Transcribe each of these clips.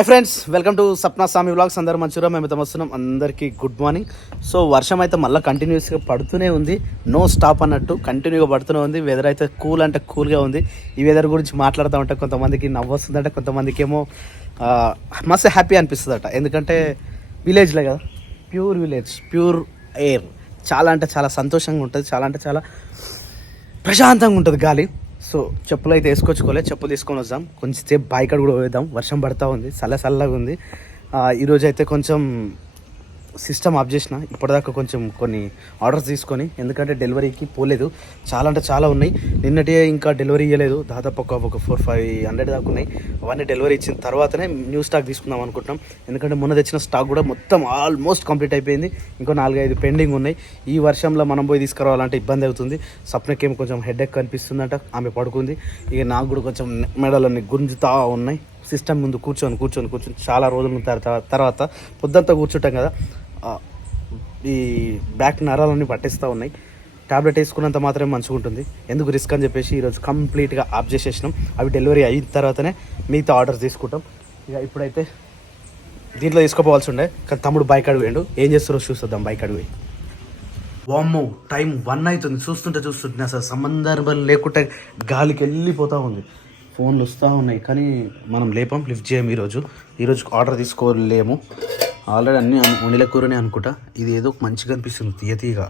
Hi friends welcome to Sapna Swami vlogs అందరు మంచిగా మేము అయితే వస్తున్నాం అందరికీ గుడ్ మార్నింగ్ సో వర్షం అయితే మళ్ళీ కంటిన్యూస్గా పడుతూనే ఉంది. నో స్టాప్ అన్నట్టు కంటిన్యూగా పడుతూనే ఉంది. వెదర్ అయితే కూల్ అంటే కూల్గా ఉంది. ఈ వెదర్ గురించి మాట్లాడుతూ ఉంటే కొంతమందికి నవ్వు వస్తుందంటే కొంతమందికి ఏమో మస్తు హ్యాపీ అనిపిస్తుందట. ఎందుకంటే విలేజ్లే కదా. ప్యూర్ విలేజ్ ప్యూర్ ఎయిర్ చాలా అంటే చాలా సంతోషంగా ఉంటుంది. చాలా అంటే చాలా ప్రశాంతంగా ఉంటుంది గాలి. సో చెప్పులు అయితే వేసుకొచ్చుకోలే. చెప్పులు తీసుకొని వద్దాం. కొంచెం సేపు బైక్ కూడా పోయేద్దాం. వర్షం పడతా ఉంది. చల్ల చల్లగా ఉంది. ఈరోజు అయితే కొంచెం సిస్టమ్ ఆఫ్ చేసిన ఇప్పటిదాకా కొంచెం కొన్ని ఆర్డర్స్ తీసుకొని ఎందుకంటే డెలివరీకి పోలేదు. చాలా అంటే చాలా ఉన్నాయి. నిన్నటి ఇంకా డెలివరీ ఇవ్వలేదు దాదాపు ఒక ఒక ఫోర్ ఫైవ్ హండ్రెడ్ దాకా ఉన్నాయి. అవన్నీ డెలివరీ ఇచ్చిన తర్వాతనే న్యూ స్టాక్ తీసుకుందాం అనుకుంటున్నాం. ఎందుకంటే మొన్న తెచ్చిన స్టాక్ కూడా మొత్తం ఆల్మోస్ట్ కంప్లీట్ అయిపోయింది. ఇంకో నాలుగైదు పెండింగ్ ఉన్నాయి. ఈ వర్షంలో మనం పోయి తీసుకురావాలంటే ఇబ్బంది అవుతుంది. సప్నకేమో కొంచెం హెడ్ ఎక్ కనిపిస్తుందంట ఆమె పడుకుంది. ఇక నాకు కూడా కొంచెం మెడలన్నీ గుంజుతా ఉన్నాయి. సిస్టమ్ ముందు కూర్చొని కూర్చొని కూర్చొని చాలా రోజుల తర్వాత పొద్దంతా కూర్చుంటాం కదా. ఈ బ్యాక్ నరాలన్నీ పట్టేస్తూ ఉన్నాయి. టాబ్లెట్ వేసుకున్నంత మాత్రమే మంచిగా ఉంటుంది. ఎందుకు రిస్క్ అని చెప్పేసి ఈరోజు కంప్లీట్గా ఆఫ్ చేసేసినాం. అవి డెలివరీ అయిన తర్వాతనే మిగతా ఆర్డర్స్ తీసుకుంటాం. ఇక ఇప్పుడైతే దీంట్లో తీసుకోపోవాల్సి ఉండే. కానీ తమ్ముడు బైక్ అడిగాడు ఏం చేస్తారో చూస్తుందాం బైక్ అడిగి వామ్మో టైం వన్ అవుతుంది. చూస్తుంటే చూస్తుంటే అసలు సంబంధం లేకుండా గాలికి వెళ్ళిపోతూ ఉంది. ఫోన్లు వస్తూ ఉన్నాయి. కానీ మనం లేపాం లిఫ్ట్ చేయం ఈరోజు. ఈరోజు ఆర్డర్ తీసుకోలేము. ఆల్రెడీ అన్ని వండిల కూరనే అనుకుంటా. ఇది ఏదో మంచిగా అనిపిస్తుంది తీయ తీయగా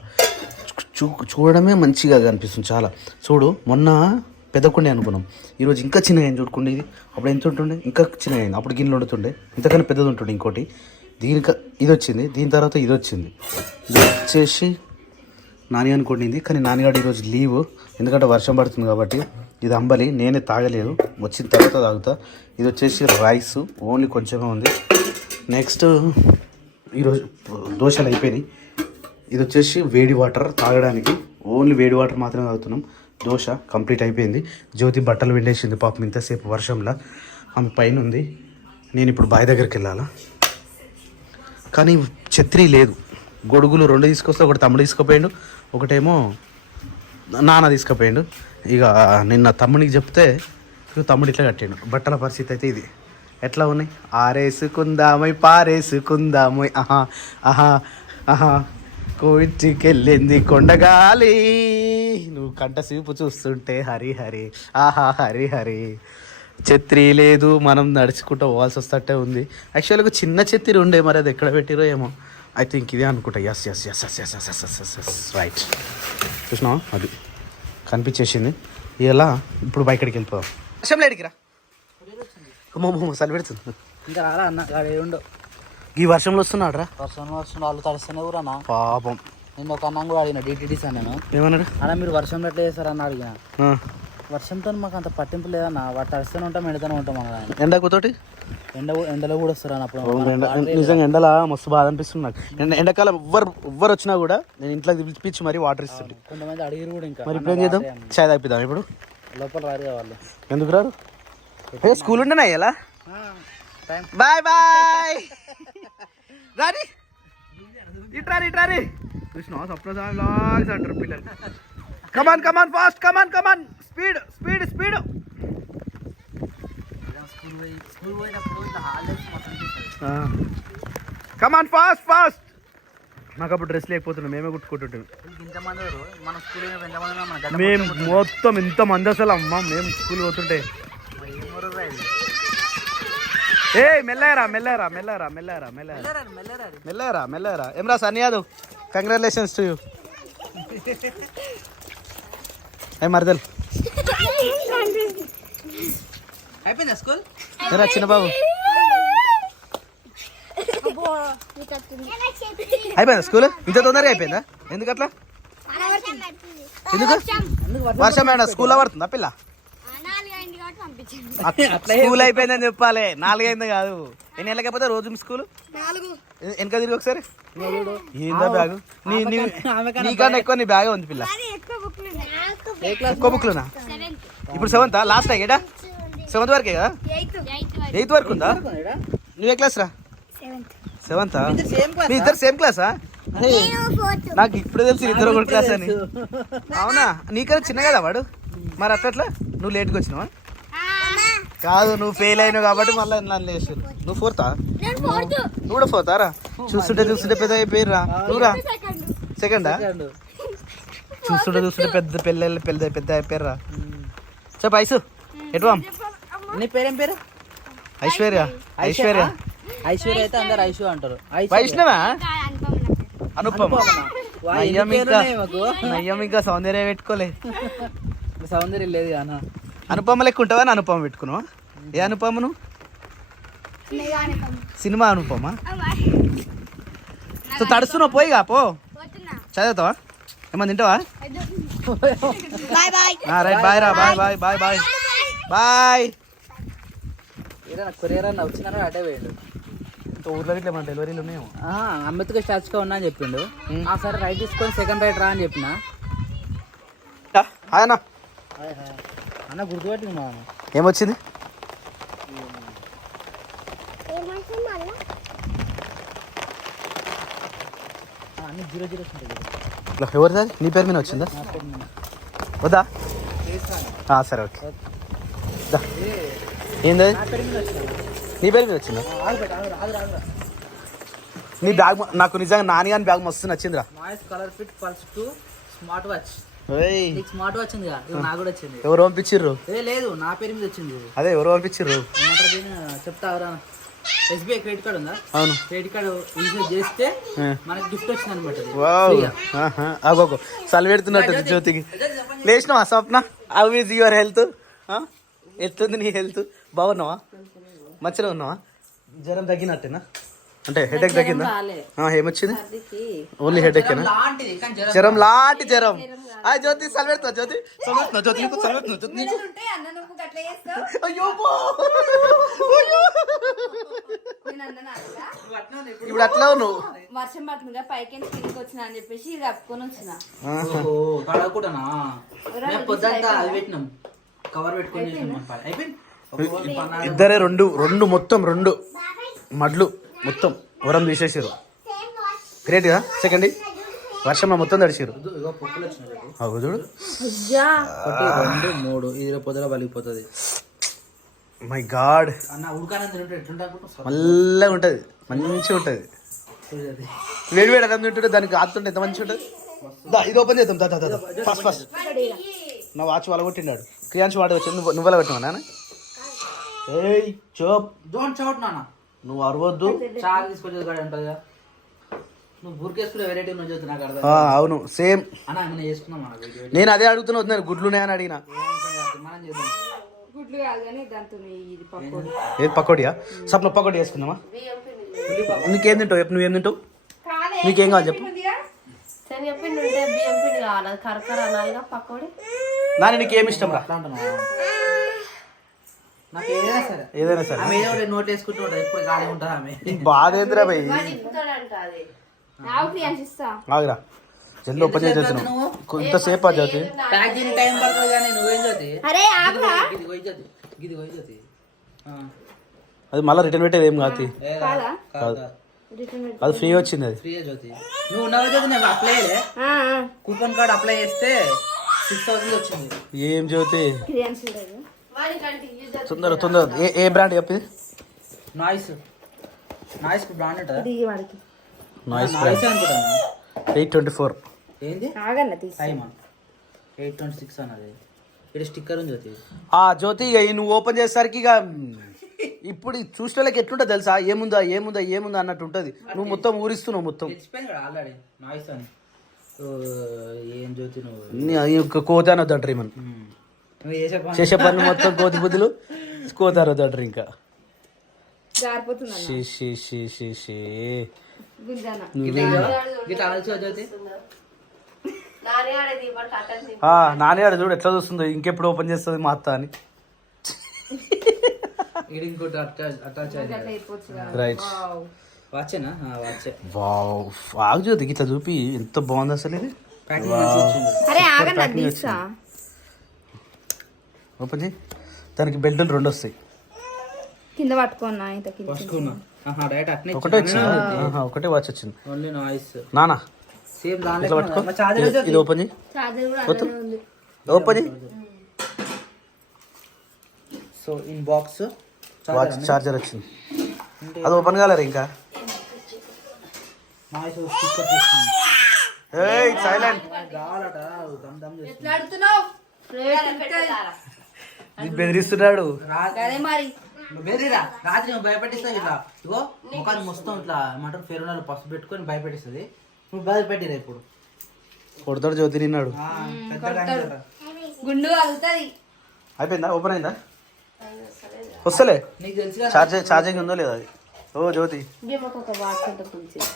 చూ చూడడమే మంచిగా కనిపిస్తుంది చాలా. చూడు మొన్న పెద్దకుండే అనుకున్నాం. ఈరోజు ఇంకా చిన్నగా అయింది చూడకుండా ఇది అప్పుడు ఎంత ఉంటుండే? ఇంకా చిన్నగా అయింది. అప్పుడు గిన్నెలు వండుతుండే. ఇంతకన్నా పెద్దది ఉంటుండే ఇంకోటి. దీనికి ఇది వచ్చింది. దీని తర్వాత ఇది వచ్చింది. ఇది వచ్చేసి నాని అనుకుంటుంది కానీ నాన్నగాడు ఈరోజు లీవ్. ఎందుకంటే వర్షం పడుతుంది కాబట్టి ఇది అంబలి నేనే తాగలేదు. వచ్చిన తర్వాత తాగుతా. ఇది వచ్చేసి రైస్ ఓన్లీ కొంచెమే ఉంది. నెక్స్ట్ ఈరోజు దోశలు అయిపోయినాయి. ఇది వచ్చేసి వేడి వాటర్ తాగడానికి. ఓన్లీ వేడి వాటర్ మాత్రమే తాగుతున్నాం. దోశ కంప్లీట్ అయిపోయింది. జ్యోతి బట్టలు వెళ్ళేసింది పాపం ఇంతసేపు వర్షంలో. ఆమె పైన ఉంది. నేను ఇప్పుడు బావి దగ్గరికి వెళ్ళాలా? కానీ ఛత్రి లేదు. గొడుగులు రెండు తీసుకొస్తే ఒకటి తమ్ముడు తీసుకుపోయాడు. ఒకటేమో నాన్న తీసుకుపోయిండు. ఇక నిన్న తమ్ముడికి చెప్తే ఇక తమ్ముడు ఇట్లా కట్టాడు. బట్టల పరిస్థితి అయితే ఇది. ఎట్లా ఉన్నాయి? ఆరేసుకుందామై పారేసుకుందామై ఆహా ఆహా ఆహా కోవిడ్కెళ్ళింది కొండగాలి. నువ్వు కంటసీపు చూస్తుంటే హరి హరి. ఆహా హరి హరి. ఛత్రి లేదు మనం నడుచుకుంటూ పోవాల్సి వస్తట్టే ఉంది. యాక్చువల్గా చిన్న ఛత్రి ఉండే మరి అది ఎక్కడ పెట్టిరో ఏమో. ఐ థింక్ ఇదే అనుకుంటా. Yes yes yes yes yes yes yes yes yes yes right చూసినావా? అది కనిపించేసింది. ఇలా ఇప్పుడు బయటకి వెళ్ళిపోదాం. వర్షంలో ఎడికిరా అమ్మమ్మ చలి పెడుతుంది. ఇంకా రాలా అన్న గాడి ఉండు ఈ వర్షంలో వస్తున్నాడు రా. వర్షం వర్షం వాళ్ళు తడుస్తూనే కూడా అన్న. పాపం. నేను ఒక అన్నం కూడా అడిగిన డిటీడీస్ నేను. ఏమన్నాడు? అన్న మీరు వర్షం ఎట్లా చేస్తారన్న అడిగిన. వర్షంతో మాకు అంత పట్టింపు లేదన్న వాటి తడుస్తూనే ఉంటాం ఎండుతూనే ఉంటాం అన్న. ఎండకుతోటి ఎండ ఎండలో కూడా వస్తారు అన్న అప్పుడు. నిజంగా ఎండలా మస్తు బాధ అనిపిస్తుంది నాకు. ఎండ ఎండాకాలం ఎవ్వరు ఎవ్వరు వచ్చినా కూడా నేను ఇంట్లో పిలిపించి మరీ వాటర్ ఇస్తుంటే. కొంతమంది అడిగిరు కూడా ఇంకా. మరి ఇప్పుడు ఏం చేద్దాం? చాయ్ తాపిద్దాం ఇప్పుడు? లోపల రారు వాళ్ళు. ఎందుకు రారు? ఏ స్కూల్ ఉండనా ఎలా? Bye bye. రాని ఇట్రారి ఇట్రారి కృష్ణ సప్రసాద్ లాగ్స్ అంటారు పిల్లలు. Come on come on fast come on come on speed speed speed come on fast fast నాకు అప్పుడు డ్రెస్ లేకపోతున్నాం మేమే కుట్టుకుంటుంటాం. మేము మొత్తం ఇంత మంది అసలు అమ్మ మేము స్కూల్ పోతుంటే. ఏం మెల్లారా మెల్లారా మెల్లారా మెల్లారా మెల్లారా. మెల్లారా మెల్లారా. ఏమరా son Yadav? Congratulations to you ఏ మరదల్. అయిపోయిందా స్కూల్? ఏరా చిన్న బాబు అయిపోయిందా స్కూల్? ఇంత తొందరగా అయిపోయిందా? ఎందుకు అట్లా ఎందుకు? వర్షం ఏమన్నా స్కూల్లో పడుతుందా పిల్ల? స్కూల్ అయిపోయిందని చెప్పాలి. నాలుగైంది కాదు. ఎన్ని నెలలకపోతే రోజు స్కూల్? వెనక తిరిగి ఒకసారి. ఏందా బ్యాగ్? నీ నీ నీకన్నా ఎక్కువ నీ బ్యాగే ఉంది పిల్ల. ఎక్కువ బుక్లునా ఇప్పుడు సెవెంత్ లాస్ట్ అయ్యేడా సెవెంత్ వరకే కదా? ఎయిత్ వరకు ఉందా? నువ్వు ఏ క్లాస్ రా సెవెంత్ సేమ్ మీ ఇద్దరు సేమ్ క్లాసా నాకు ఇప్పుడు తెలిసి ఇద్దరు ఒక క్లాస్ అని. అవునా? నీకన్నా చిన్న కదా వాడు? మరి అట్లా నువ్వు లేట్గా వచ్చినావా? కాదు నువ్వు ఫెయిల్ అయినావు కాబట్టి మళ్ళీ నన్ను వేసారు నువ్వు ఫోర్తా నువ్వు కూడా ఫోర్తారా చూస్తుంటే చూస్తుంటే పెద్ద అయిపోయిర్రా. నువ్వురా సెకండా చూస్తుంటే చూస్తుంటే పెద్ద పెళ్ళ పెద్ద పెద్ద అయిపోయారా చెప్పు ఐసు. ఎటువాం నీ పేరేం పేరు? ఐశ్వర్య. ఐశ్వర్య? ఐశ్వర్య. అయితే అందరు ఐశ్వ అంటారు. వైష్ణవా? అనుపమ నయ్యం ఇంకా? నయ్యం సౌందర్యం పెట్టుకోలే. సౌందర్యం లేదు అన్న అనుపమ లెక్క ఉంటావా అని అనుపమ పెట్టుకున్నావా? ఏ అనుపమను? సినిమా అనుపమ? సో తడుస్తున్నావు పోయిగా పో. చదువుతావా? ఏమన్నా తింటావా? రైట్ బాయ్ రా bye bye bye bye. Bye ఏదైనా కొరియర్ అన్న వచ్చినారో అటే పోయిండు. ఊర్లో ఇట్లా మన డెలివరీలు ఉన్నాయేమో? ఆ, అంబేద్కర్ స్టాచ్గా ఉన్నా అని చెప్పిండు. ఆ సరే రైట్ తీసుకొని సెకండ్ రైట్ రా అని చెప్పిన. హాయ్ అన్న. అన్న ఏమొచ్చింది? అన్ని జీరో జీరో ఉంటుంది ఎవరిది నీ పేరు మీద వచ్చిందా? వద్దా? సరే ఓకే. ఏంది? నా పేరు మీద వచ్చింది? నీ బ్యాగ్ నాకు నిజంగా నాని గాని బ్యాగ్ మస్తు నచ్చిందిరా. Noise ColorFit Pulse two smart watch. Smart watch ఉంది నాకు కూడా వచ్చింది. ఎవరు పంపించిర్రు? ఏ లేదు నా పేరు మీద వచ్చింది. అదే ఎవరు పంపించిర్రు? ఏమంటారు దీన్ని? చెప్తా ఎవరా ఎస్బీఐ క్రెడిట్ కార్డు ఉందా? అవును. క్రెడిట్ కార్డు యూజ్ చేస్తే. మనకి గిఫ్ట్ వచ్చింది అనమాట వావ్. అగోగో సలిపెడుతున్నట్టు జ్యోతికి. లేచినావా Swapna? How is your health ఎట్లుంది నీ హెల్త్ బాగున్నావా? మంచిగా ఉన్నావా? జ్వరం తగ్గినట్టేనా? అంటే హెడేక్ తగ్గిందా? ఆ, ఏమొచ్చింది? ఓన్లీ హెడేక్ జ్వరం లాంటి జ్వరం. ఆ జ్యోతి సలిపెడుతున్నా జ్యోతి? సలిపెడుతున్నా జ్యోతి నీకు జ్యోతి అయ్యో. ఇప్పుడు అట్లా నువ్వు. వర్షం పడుతుందిగా పైకి కిందకి వచ్చిన అని చెప్పేసి ఇది కప్పుకొని వచ్చిన. పెట్టినాం. కవర్ పెట్టుకొని. ఇద్దరే రెండు రెండు మొత్తం రెండు. మడ్లు. మొత్తం వరం తీసేసారు గ్రేట్ కదా సెకండ్ వర్షంలో మొత్తం తడిచారు. అవు చూడు. రెండు మూడు. ఇది రేపు పొద్దున పలిగిపోతుంది మై గాడ్? మల్లగా ఉంటుంది. మంచిగా ఉంటుంది. వేడి వేడి అన్నం తింటుంటే దానికి ఆడుతుంటే ఎంత మంచిగా ఉంటుంది? దా, ఇది ఓపెన్ చేద్దాం. దా దా. ఫస్ట్ ఫస్ట్ నా వాచ్ వాళ్ళ కొట్టిండాడు. క్రియాంశ్ వాడు వచ్చి నువ్వు నువ్వు కొట్టినావా నాన్న? ఏయ్ చోప్. డోంట్ షౌట్ నాన్న. నువ్వు అరవద్దు. చాలా తీసుకొచ్చేది కూడా ఉంటుంది కదా నువ్వు బుర్కేసుకునే వెరైటీ నుంచి వద్దు నాకు అర్థం ఆ, అవును సేమ్. అన్న మన నేను అదే అడుగుతున్నా వద్దు గుడ్లునే అని అడిగిన. మనం చేద్దాం. గుడ్లు కాదు కానీ దాంతో ఇది ఏది? పకోడియా? సప్న పకోడి వేసుకుందామా నీకేం తింటావు? చెప్పు నువ్వేం తింటావు? నీకేం కావాలి చెప్పు. శనగపిండి ఉంటే బియ్యం పిండి కావాలి అది కరకర అనాలిగా పకోడి. నాని నీకేం ఇష్టం రా? అట్లా అంటున్నావా? నాకు ఏదైనా సరే. ఏదైనా సరే. ఆమె ఏదో నోట్ వేసుకుంటూ ఉంటుంది. ఎప్పుడు ఖాళీ ఉంటుంది ఆమె. బాధ ఏందిరా భయ్? ఆగిరా. జల్ది ఓపెన్? కొంతసేపు ఆ జ్యోతి? టైం పడుతుంది కానీ నువ్వేం జ్యోతి? అరే ఆగురా. ఇది పోయి జ్యోతి. ఇది పోయి జ్యోతి. ఆ. అది మళ్ళీ రిటర్న్ పెట్టేది ఏం కాదు. అది ఫ్రీ వచ్చింది అది. జ్యోతి. నువ్వు ఉన్నావు జ్యోతి? నేను అప్లై. కూపన్ కార్డ్ అప్లై చేస్తే సిక్స్ థౌసండ్ వచ్చింది. ఏం జ్యోతి? తొందర తొందర. ఏ ఏ బ్రాండ్ చెప్పింది నాయిస్ నాయిస్ బ్రాండ్ ఉంటుందా? దిగి వాడికి. నాయిస్ నాయిస్ అనుకుంటాను ఎయిట్ ట్వంటీ ఫోర్. ఏంది? ఆగన్న తీసి. టైమా ఎయిట్ ట్వంటీ సిక్స్ అన్నది. ఇక్కడ స్టిక్కర్ ఉంది జ్యోతి. ఆ జ్యోతి ఇక నువ్వు ఓపెన్ చేసేసరికి ఇక ఇప్పుడు చూసిన వాళ్ళకి ఎట్లుంటుంది తెలుసా? ఏముందా ఏముందా ఏముందా అన్నట్టు ఉంటుంది. నువ్వు మొత్తం ఊరిస్తున్నావు మొత్తం. ఆల్రెడీ. నాయిస్ అని. ఏం జ్యోతి నువ్వు? కోత అని వద్దంటారు ఏమని? ఉమ్. నువ్వు చేసే పని. చేసే పని మొత్తం కోతి బుద్ధులు కోతారు వద్దంటారు ఇంకా. నాని ఆడేది ఇప్పటికి అక్కడ ఆ, నాన్నగారు చూడు ఎట్లా చూస్తుందో ఇంకెప్పుడు ఓపెన్ చేస్తుంది మా అత్త అని. ఇది ఇంకోటి అటాచ్ అటాచ్ అయ్యింది అయిపోవచ్చు రైట్ వాచేనా వాచే వావ్ ఆగు జ్యోతి ఇట్లా చూపి ఎంత బాగుంది అసలు ఇది. అరే ఆగన్న తీసా ఓపెన్ చేయి. దానికి బెల్టులు రెండు వస్తాయి. కింద పట్టుకున్నా డైరెక్ట్ అట్నే ఒకటే వచ్చింది. ఒకటే వాచ్ వచ్చింది. ఓన్లీ నాయిస్ నానా? సేమ్ పట్టుకో. ఇది- ఓపెన్ చేయి. చార్జర్ ఓపెన్ చేయి. So in box watch charger వచ్చింది. అది ఓపెన్ కాలేరు ఇంకా? సైలెంట్ కావాలట దమ్ దమ్ బెదిరిస్తున్నాడు. రాత్రి భయపెట్టిస్తావు ఇట్లా. ఇగో ముఖాన్ని మొత్తం ఇట్లా ఏమంటారు ఫెరోనాలు పసుపు పెట్టుకొని భయపెట్టిస్తుంది. నువ్వు భయపెట్టిరా ఇప్పుడు. కొడతాడు జ్యోతి నిన్నాడు. గుండు అయిపోయిందా? ఓపెన్ అయిందా? వస్తలే. ఛార్జర్ ఛార్జింగ్ ఉందో లేదా అది. ఓ జ్యోతి.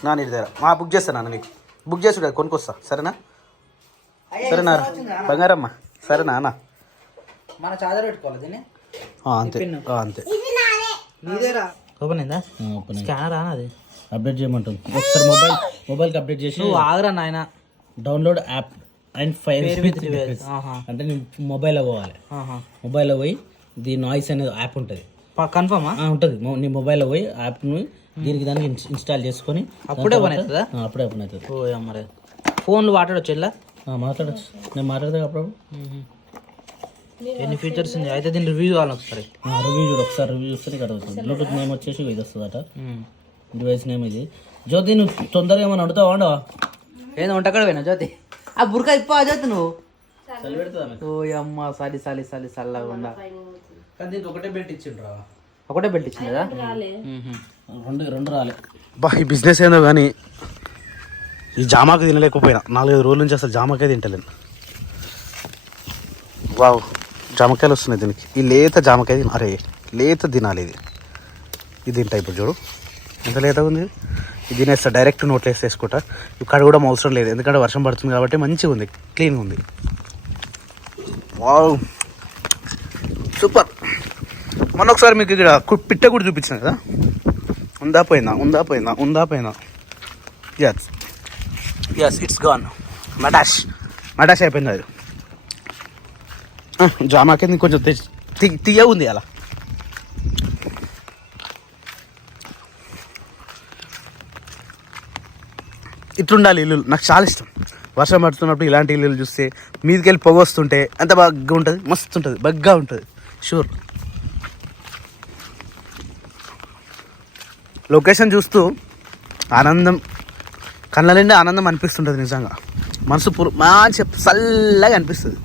నా నీటి దగ్గర మా బుక్ చేస్తాను నాన్న నీకు. బుక్ చేసి కొనుక్కొస్తా. సరేనా? సరేనా? బంగారమ్మ. సరేనా అన్న మన చార్జర్ పెట్టుకోవాలి దీన్ని? ఆ, అంతే. ఆ, అంతే. నీదేరా. ఓపెన్ అయిందా? స్కానర్ అది అప్డేట్ చేయమంటుంది ఒకసారి మొబైల్ మొబైల్కి అప్డేట్ చేసి నువ్వు ఆగరా నాయన. డౌన్లోడ్ యాప్ అండ్ ఫైర్ అంటే నీ మొబైల్లో పోవాలి. ఆహా. మొబైల్లో పోయి ది నాయిస్ అనేది యాప్ ఉంటుంది. కన్ఫర్మా ఉంటుంది. నీ మొబైల్లో పోయి యాప్ని దీనికి దానికి ఇన్స్- ఇన్స్టాల్ చేసుకొని అప్పుడే ఓపెన్ అవుతుందా? ఆ, అప్పుడే ఓపెన్ అవుతుంది. ఓ అమ్మరే ఫోన్లు ఇలా? ఆ, మాట్లాడచ్చు. నేను మాట్లాడతా అప్పుడు ఎన్ని ఫీచర్స్ ఉంది అయితే దీని రివ్యూ కావాలి ఒకసారి. రివ్యూ చూడు ఒకసారి రివ్యూ చూస్తే ఇక్కడ అవుతుంది బ్లూటూత్ నేమ్ వచ్చేసి ఇది వస్తుందట. డివైస్ నేమ్ ఇది. జ్యోతి నువ్వు తొందరగా ఏమైనా అడుగుతావా? అండవా ఏంది వంటకాడ పోయినా జ్యోతి? ఆ బుర్కా ఇప్ప జ్యోతి నువ్వు? ఓ అమ్మ సాలి సాలి సాలి చల్లగా ఉందా? ఒకటే బెల్ట్ ఇచ్చిండ్రా. ఒకటే బెల్ట్ ఇచ్చింది? కదా రెండు రెండు రాలే. బా ఈ బిజినెస్ ఏందో కానీ ఈ జామాకు తినలేకపోయినా. నాలుగైదు రోజుల నుంచి అసలు జామకాయ తింటలేను. వావ్. జామకాయలు వస్తున్నాయి దీనికి. ఈ లేత జామకాయ అరే లేత తినాలి ఇది. ఇది తింటా ఇప్పుడు చూడు. ఎంత లేతగా ఉంది? ఇది తినేస్తా డైరెక్ట్ నోట్లో వేసేసుకుంటా ఇక్కడ కూడా అవసరం లేదు ఎందుకంటే వర్షం పడుతుంది కాబట్టి మంచిగా ఉంది క్లీన్గా ఉంది. వావ్. సూపర్. మొన్న ఒకసారి మీకు ఇక్కడ కు- పిట్ట కూడా చూపించాను కదా? ఉందా పోయిందా? ఉందా పోయిందా? ఉందా పోయిందా? ఎస్ ఎస్ ఇట్స్ గాన్ మడాష్ మడాష్ అయిపోయింది అది. జామా కింద కొంచెం తీయ ఉంది అలా. ఇట్లుండాలి ఇల్లు నాకు చాలా ఇష్టం. వర్షం పడుతున్నప్పుడు ఇలాంటి ఇల్లులు చూస్తే మీదికి వెళ్ళి పొగ వస్తుంటే ఎంత బాగా ఉంటుంది? మస్తు ఉంటుంది. బగ్గా ఉంటుంది. షూర్ లొకేషన్ చూస్తూ ఆనందం. కళ్ళ నిండా ఆనందం అనిపిస్తుంటుంది నిజంగా. మనసు పురు మంచి చల్లగా అనిపిస్తుంది.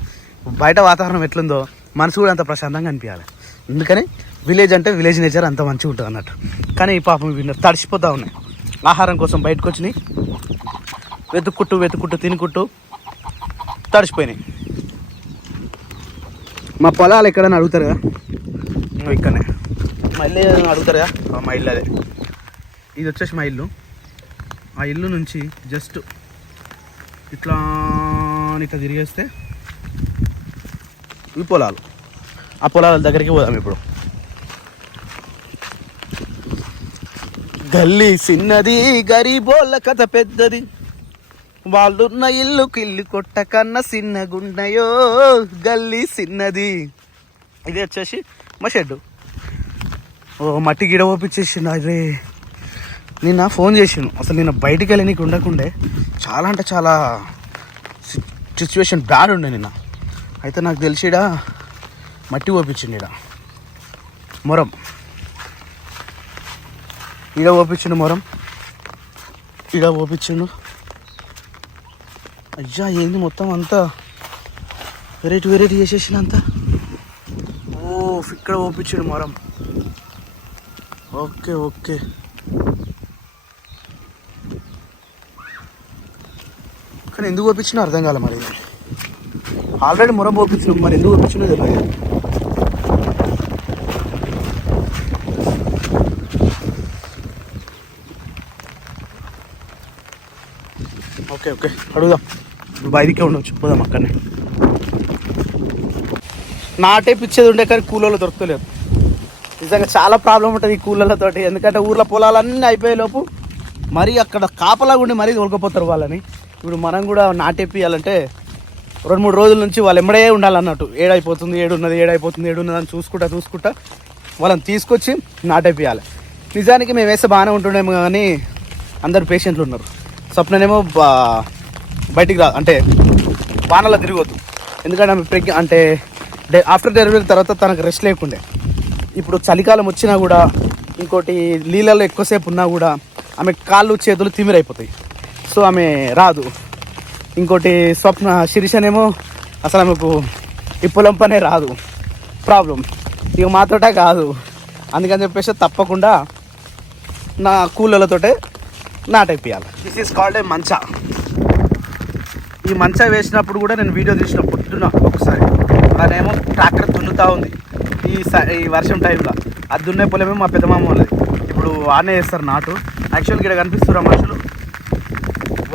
బయట వాతావరణం ఎట్లుందో మనసు కూడా అంత ప్రశాంతంగా అనిపించాలి అందుకని విలేజ్ అంటే విలేజ్ నేచర్ అంత మంచిగా ఉంటుంది అన్నట్టు. కానీ ఈ పాపం వీళ్ళు తడిసిపోతూ ఉన్నాయి. ఆహారం కోసం బయటకు వచ్చినాయి వెతుక్కుంటూ వెతుక్కుంటూ తినుకుంటూ తడిసిపోయినాయి. మా పొలాలు ఎక్కడైనా అడుగుతారుగా ఇగో ఇక్కడనే. మా ఇల్లు ఏదైనా అడుగుతారుగా ఆ, మా ఇల్లు అదే. ఇది వచ్చేసి మా ఇల్లు. ఆ ఇల్లు నుంచి జస్ట్ ఇట్లా ఇట్లా తిరిగేస్తే ఈ పొలాలు. ఆ పొలాల దగ్గరికి పోదాం ఇప్పుడు. గల్లీ చిన్నది గరీబోళ్ళ కథ పెద్దది. వాళ్ళున్న ఇల్లు కొట్ట కన్నా చిన్నగున్నయో గల్లీ చిన్నది ఇది వచ్చేసి మా షెడ్డు. ఓ మట్టి గిడ ఓపించేసిండు అరే నిన్న ఫోన్ చేసిండు. అసలు నిన్న బయటికి వెళ్ళి నీకు ఉండకుండే. చాలా అంటే చాలా సిచ్యువేషన్ బ్యాడ్ ఉండే నిన్న. అయితే నాకు తెలిసిడా మట్టి ఓపించిండు ఇడ మొరం. ఈడ ఓపించిండు మొరం. ఈడ ఓపించిండు అయ్యా ఏంది మొత్తం అంతా? వెరైటీ వెరైటీ చేసేసిన అంతా? ఓ ఇక్కడ ఓపించిండు మొరం. Okay okay. కానీ ఎందుకు ఓపించినా అర్థం కాలే మరి. ఆల్రెడీ మొరం ఓపించిన మరి ఎందుకు తెలియదు. ఓకే ఓకే అడుగుదాం. ఇప్పుడు బయటికే ఉండొచ్చు పోదాం అక్కడనే. నాటే పిచ్చేది ఉండే కానీ కూలలో దొరకలేదు నిజంగా చాలా ప్రాబ్లం ఉంటుంది ఈ కూలర్లతోటి ఎందుకంటే ఊర్లో పొలాలన్నీ అయిపోయే లోపు మరీ అక్కడ కాపలాగా ఉండి మరీ తోలుకపోతారు వాళ్ళని. ఇప్పుడు మనం కూడా నాటేపియాలంటే రెండు మూడు రోజుల నుంచి వాళ్ళు ఎమ్మడే ఉండాలన్నట్టు. ఏడైపోతుంది ఏడున్నది ఏడైపోతుంది ఏడున్నది అని చూసుకుంటా చూసుకుంటా వాళ్ళని తీసుకొచ్చి నాటైపోయాలి నిజానికి మేము వేస్తే బాగానే ఉంటుండేమో కానీ అందరు పేషెంట్లు ఉన్నారు. స్వప్ననేమో బయటికి రా అంటే వానలో తిరగొద్దు. ఎందుకంటే ఆమె ప్రెగ్ అంటే డే ఆఫ్టర్ డెలివరీ తర్వాత తనకు రెస్ట్ లేకుండే. ఇప్పుడు చలికాలం వచ్చినా కూడా ఇంకోటి నీళ్ళలో ఎక్కువసేపు ఉన్నా కూడా ఆమె కాళ్ళు చేతులు తిమిరైపోతాయి. సో ఆమె రాదు. ఇంకోటి స్వప్న శిరీషనేమో అసలు ఆమెకు ఈ పొలం పనే రాదు. ప్రాబ్లం ఇక మాతోటే కాదు. అందుకని చెప్పేసి తప్పకుండా నా కూలలతోటే నాటైపోయాలి. దిస్ ఈస్ కాల్డ్ ఏ మంచా ఈ మంచా వేసినప్పుడు కూడా నేను వీడియో తీసిన పొద్దున ఒకసారి. అదేమో ట్రాక్టర్ దున్నుతూ ఉంది. ఈ స- ఈ వర్షం టైంలో. అది దున్నే పొలమే మా పెద్దమామ వాళ్ళది. ఇప్పుడు ఆనే వేస్తారు నాటు. యాక్చువల్గా ఇక్కడ కనిపిస్తున్నారు మనుషులు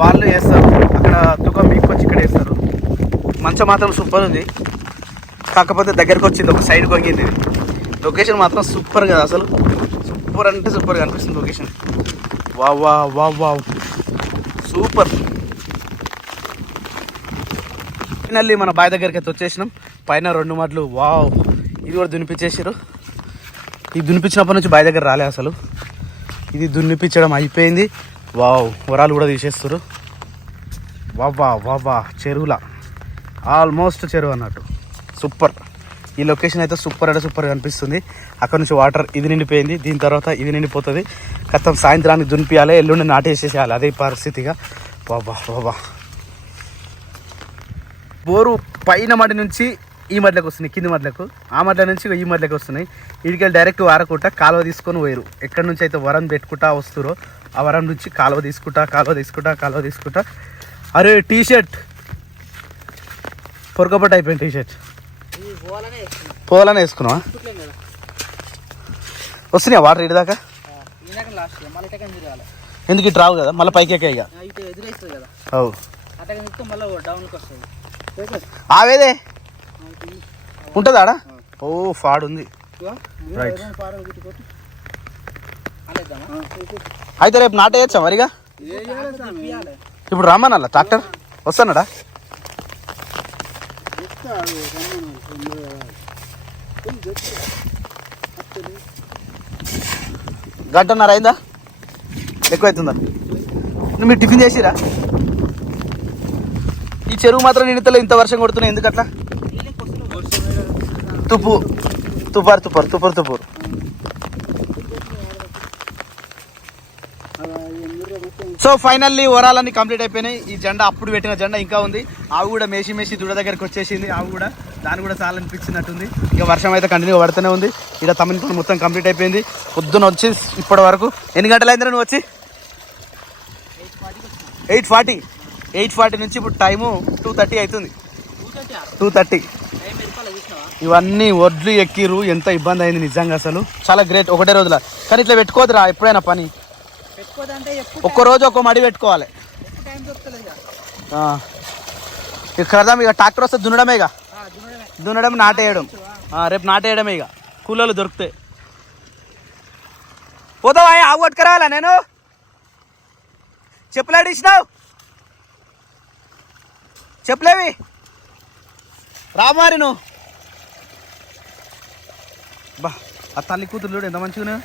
వాళ్ళు వేస్తారు. ఇక్కడ తుకం మీకొచ్చి ఇక్కడ వేస్తారు. మంచం మాత్రం సూపర్ ఉంది. కాకపోతే దగ్గరకు వచ్చింది ఒక సైడ్ కొంగింది లొకేషన్ మాత్రం సూపర్ కదా అసలు. సూపర్ అంటే సూపర్ కనిపిస్తుంది లొకేషన్ వా వా వా వా సూపర్ ఫైనల్లీ మన బాయ్ దగ్గరికి అయితే వచ్చేసినాం. పైన రెండు మాటలు వావ్ ఇది కూడా దునిపించేసారు ఇది దునిపించినప్పటి నుంచి బాయ్ దగ్గర రాలే అసలు. ఇది దున్నిపించడం అయిపోయింది. వావ్ వరాలు కూడా తీసేస్తారు వావా వావా చెరువుల. ఆల్మోస్ట్ చెరువు అన్నట్టు. సూపర్ ఈ లొకేషన్ అయితే సూపర్ అంటే సూపర్ కనిపిస్తుంది. అక్కడ నుంచి వాటర్ ఇది నిండిపోయింది. దీని తర్వాత ఇది నిండిపోతుంది. కథం సాయంత్రానికి దునిపియాలి ఎల్లుండి నాటేసేసేయాలి. అదే పరిస్థితిగా. బాబా బాబా బోరు పైన మడి నుంచి ఈ మడ్లకు వస్తున్నాయి కింది మడ్లకు. ఆ మడ్ల నుంచి ఈ మడ్లకు వస్తున్నాయి. ఇడికెళ్ళి డైరెక్ట్ వారకుంటా కాలువ తీసుకొని పోయారు ఎక్కడి నుంచి అయితే వరం పెట్టుకుంటా వస్తురో ఆ వరం నుంచి కాలువ తీసుకుంటా కాలువ తీసుకుంటా కాలువ తీసుకుంటా అరే టీ షర్ట్ పొరకపట్టు అయిపోయింది టీ షర్ట్ పోవాలని వేసుకున్నావా? వస్తున్నాయా వాటర్ ఇటు దాకా? ఎందుకు ఇటు రావు కదా? మళ్ళీ పైకి ఎక్కాయి అవు. ఆవేదే? ఉంటుందా ఆడ? ఓ ఫాడ్ ఉంది రైట్ అయితే రేపు నాటేయచ్చా మరిగా? ఇప్పుడు రమ్మనల్లా ట్రాక్టర్ వస్తానడా? గంటన్నర అయిందా? ఎక్కువ అవుతుందా నువ్వు మీరు టిఫిన్ చేసిరా? ఈ చెరువు మాత్రం నిండితలే ఇంత వర్షం కొడుతున్నాయి ఎందుకట్లా? తుప్పు తుపారు తుపారు తుపారు తుపారు. సో ఫైనల్లీ ఓరాలన్నీ కంప్లీట్ అయిపోయినాయి. ఈ జెండా అప్పుడు పెట్టిన జెండా ఇంకా ఉంది. ఆవు కూడా మేసి మేసి దుడ దగ్గరికి వచ్చేసింది. ఆవు కూడా దాని కూడా చాలా అనిపించినట్టుంది ఇక వర్షం అయితే కంటిన్యూ పడుతూనే ఉంది. ఇక్కడ తమిళ పని మొత్తం కంప్లీట్ అయిపోయింది. పొద్దున వచ్చి ఇప్పటి వరకు ఎన్ని గంటలు అయిందిరా నువ్వు వచ్చి? ఎయిట్ ఫార్టీ ఎయిట్ ఫార్టీ నుంచి ఇప్పుడు టైము టూ థర్టీ అవుతుంది టూ థర్టీ ఇవన్నీ వడ్లు ఎక్కిరు ఎంత ఇబ్బంది అయింది నిజంగా అసలు. చాలా గ్రేట్ ఒకటే రోజుల. కానీ ఇట్లా పెట్టుకోదురా ఎప్పుడైనా పని. పెట్టుకోదంటే ఎప్పుడు ఒక్క రోజు ఒక్క మడి పెట్టుకోవాలి. ఎప్పుడు టైం దొరుకుతుంది ఇక. ఆ. ఇక కడదాం ఇక ట్రాక్టర్ వస్తే దున్నడమే ఇక. దున్నడం నాటేయడం. రేపు నాటేయడమే ఇక. కూలీలు దొరుకుతాయి. పోతావా ఆవు పట్టుకురావాలా నేను? చెప్పులాడిచ్చినావు చెప్పలేవి? రామారి నువ్వు. బా ఆ తల్లి కూతురు చూడు ఎంత మంచిగా